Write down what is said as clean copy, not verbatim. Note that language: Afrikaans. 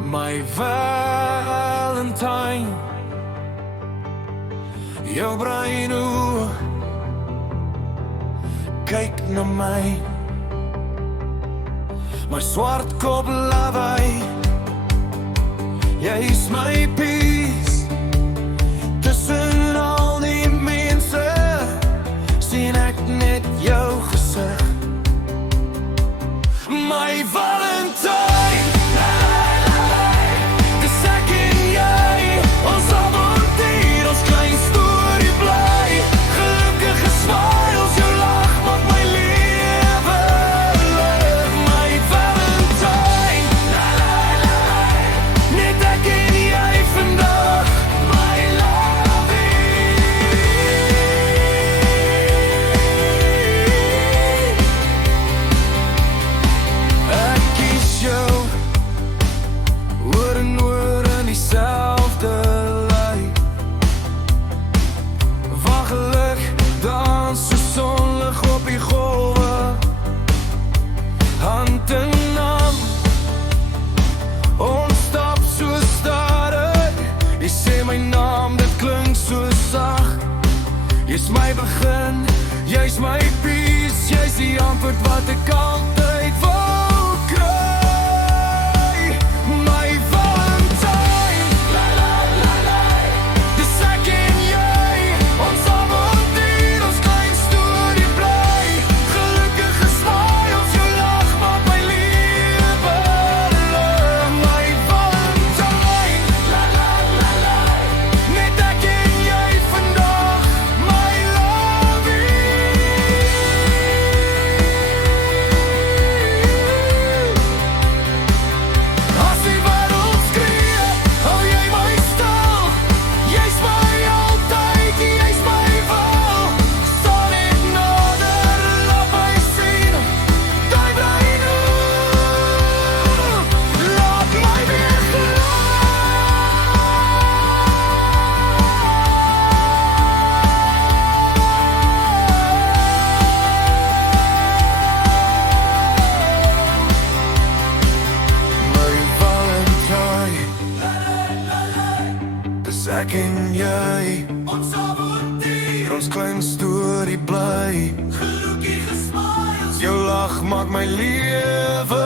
My Valentine, jou bruin oë, kyk na my. My swart kop lawaai, jy is my peace. Tussen al die mense sien ek net jou gesig. My Valentine, dis ek en jy, ons avontuur, ons klein storie bly. Gelukkige smiles, jou lach maak my lewe leef. My Valentine, net ek en jy vandag, my lovie. Ek kies jou, oor en oor in dieselfde lei. Waggelig, dans so sonlig op die golwe. Hand in hand, ons stap so stadig. Jy sê my naam, dit klink so sag. Jy's my begin, jy's my peace. Jy's die antwoord wat ek altyd wou kry. My Valentine, dis ek en jy, ons avontuur, ons klein storie bly. Gelukkige smiles, jou lach maak my lewe leef. My Valentine, net ek en jy vandag, my lovie. As die wêreld skree, hou jy my stil. Jy's my altyd, jy's my wil. Staan net nader, laat my sien. Die bruin oë, laat my weer glo. My Valentine, dis ek en jy, ons avontuur, ons klein storie bly. Gelukkige smiles, jou lach maak my lewe